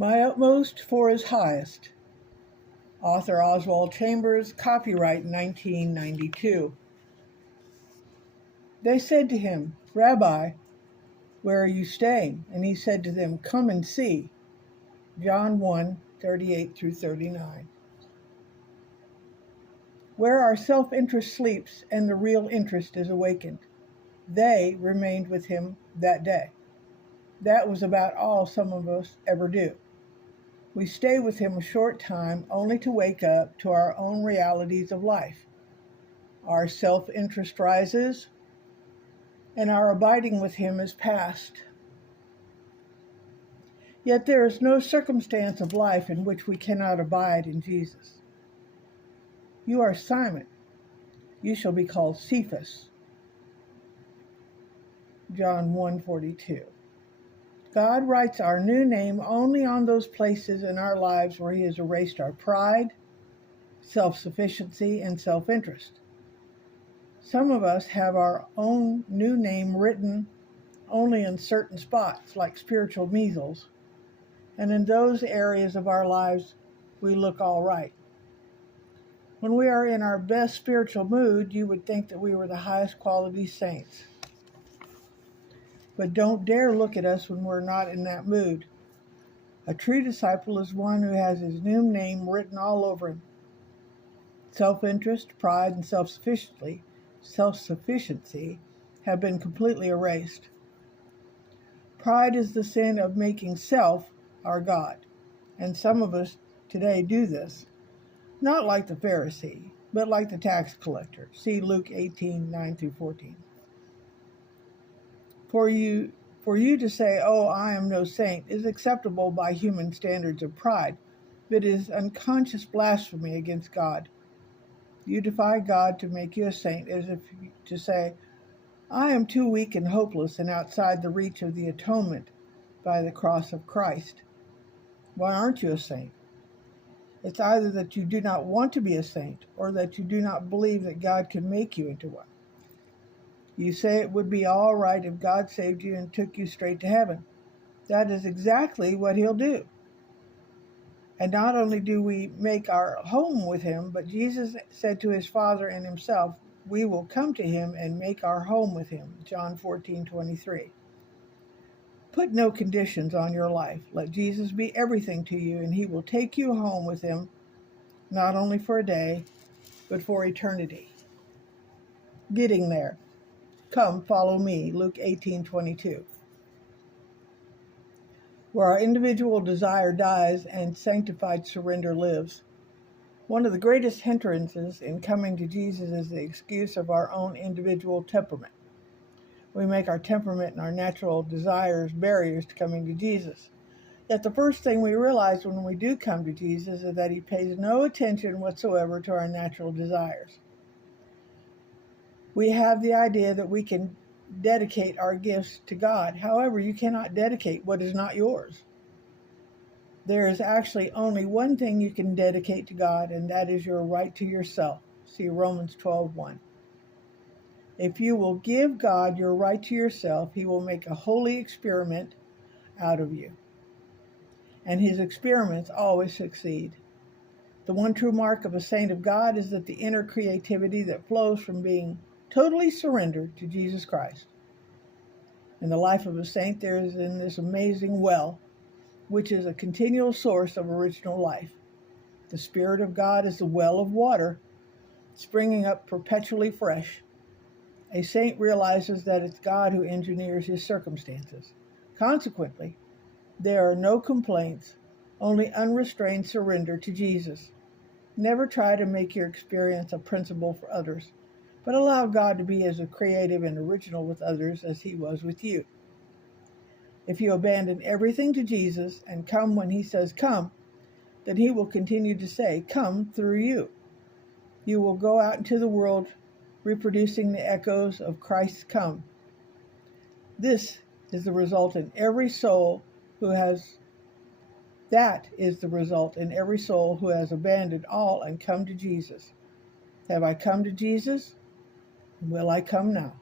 My utmost for his highest. Author Oswald Chambers, copyright 1992. They said to him, Rabbi, where are you staying? And he said to them, Come and see. John 1:38 through 39. Where our self-interest sleeps and the real interest is awakened. They remained with him that day. That was about all some of us ever do. We stay with him a short time only to wake up to our own realities of life. Our self-interest rises, and our abiding with him is past. Yet there is no circumstance of life in which we cannot abide in Jesus. You are Simon. You shall be called Cephas. John 1:42. God writes our new name only on those places in our lives where he has erased our pride, self-sufficiency, and self-interest. Some of us have our own new name written only in certain spots, like spiritual measles, and in those areas of our lives we look all right. When we are in our best spiritual mood, you would think that we were the highest quality saints. But don't dare look at us when we're not in that mood. A true disciple is one who has his new name written all over him. Self-interest, pride, and self-sufficiency have been completely erased. Pride is the sin of making self our God, and some of us today do this, not like the Pharisee, but like the tax collector. See Luke 18:9 through 14. For you to say, oh, I am no saint, is acceptable by human standards of pride, but is unconscious blasphemy against God. You defy God to make you a saint as if to say, I am too weak and hopeless and outside the reach of the atonement by the cross of Christ. Why aren't you a saint? It's either that you do not want to be a saint or that you do not believe that God can make you into one. You say it would be all right if God saved you and took you straight to heaven. That is exactly what he'll do. And not only do we make our home with him, but Jesus said to his Father and himself, we will come to him and make our home with him. John 14:23. Put no conditions on your life. Let Jesus be everything to you, and he will take you home with him, not only for a day, but for eternity. Getting there. Come, follow me, Luke 18:22. Where our individual desire dies and sanctified surrender lives. One of the greatest hindrances in coming to Jesus is the excuse of our own individual temperament. We make our temperament and our natural desires barriers to coming to Jesus. Yet the first thing we realize when we do come to Jesus is that he pays no attention whatsoever to our natural desires. We have the idea that we can dedicate our gifts to God. However, you cannot dedicate what is not yours. There is actually only one thing you can dedicate to God, and that is your right to yourself. See Romans 12:1. If you will give God your right to yourself, he will make a holy experiment out of you. And his experiments always succeed. The one true mark of a saint of God is that the inner creativity that flows from being totally surrendered to Jesus Christ. In the life of a saint, there is in this amazing well, which is a continual source of original life. The Spirit of God is the well of water, springing up perpetually fresh. A saint realizes that it's God who engineers his circumstances. Consequently, there are no complaints, only unrestrained surrender to Jesus. Never try to make your experience a principle for others, but allow God to be as creative and original with others as he was with you. If you abandon everything to Jesus and come when he says come, then he will continue to say come through you. You will go out into the world reproducing the echoes of Christ's come. This is the result in every soul who has abandoned all and come to Jesus. Have I come to Jesus? Will I come now?